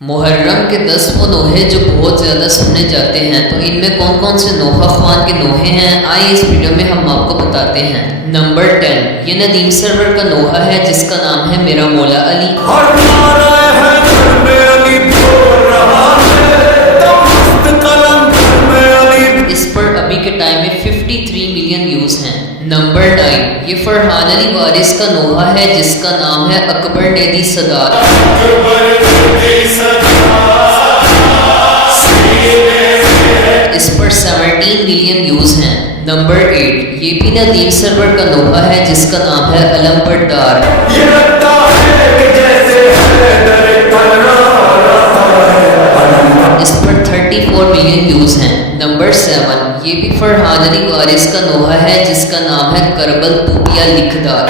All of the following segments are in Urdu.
محرم کے 10 وہ نوحے جو بہت زیادہ سنے جاتے ہیں، تو ان میں کون کون سے نوحہ خوان کے نوحے ہیں، آئیے اس ویڈیو میں ہم آپ کو بتاتے ہیں۔ نمبر 10، یہ ندیم سرور کا نوحہ ہے جس کا نام ہے میرا مولا علی۔ اس پر ابھی کے ٹائم میں 53 ملین ویوز ہیں۔ نمبر 9، یہ فرحان علی وارث کا نوحہ ہے جس کا نام ہے اکبر نے دی صدات۔ اس پر 17 ملین ویوز ہیں۔ نمبر 8، یہ بھی ندیم سرور کا نوحہ ہے جس کا نام ہے علم بردار۔ اس پر 34 ملین ویوز ہیں۔ نمبر 7، یہ بھی فرحان علی وارث کا نوحہ ہے جس کا نام ہے کربل توپیا لکھدار۔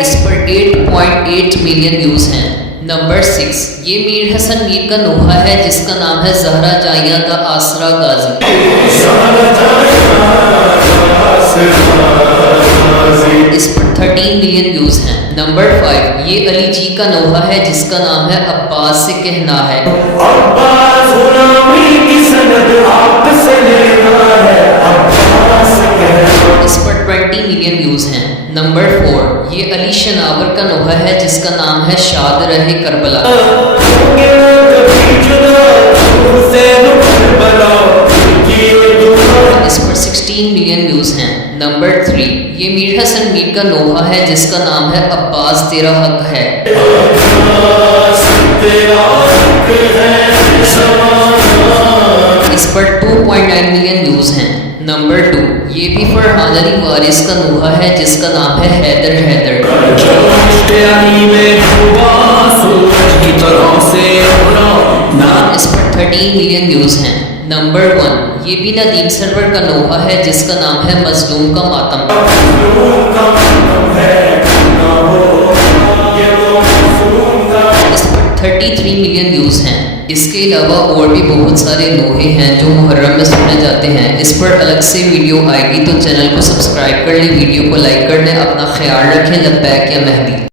اس پر 8.8 ملین ویوز ہیں۔ نمبر 6، یہ میر حسن میر کا نوحہ ہے جس کا نام ہے زہرا جائیاں دا آسرا غازی۔ اس پر 13 ملین ویوز ہیں۔ نمبر 5، یہ علی جی کا نوحہ ہے جس کا نام ہے عباس سے کہنا ہے۔ اس پر 20 ملین ویوز ہیں۔ نمبر 4، یہ علی شناور کا نوحہ ہے جس کا نام ہے شاد رہے کربلا۔ اس پر 16 ملین ویوز ہیں۔ نمبر 3، یہ میر حسن میر کا نوحہ ہے جس کا نام ہے عباس تیرا حق ہے۔ اس پر 2.9 ملین ویوز ہیں۔ نمبر 2، یہ بھی فرحان علی وارث کا نوحہ ہے جس کا نام ہے حیدر حیدر۔ اس پر 13 ملین ویوز ہیں۔ نمبر 1، یہ بھی ندیم سرور کا نوحہ ہے جس کا نام ہے مظلوم کا ماتم۔ اس پر 33 ملین ویوز ہیں۔ اس کے علاوہ اور بھی بہت سارے نوحے ہیں جو محرم میں سنے جاتے ہیں۔ اس پر الگ سے ویڈیو آئے گی، تو چینل کو سبسکرائب کر لیں، ویڈیو کو لائک کر لیں، اپنا خیال رکھیں۔ لبیک یا مہدی۔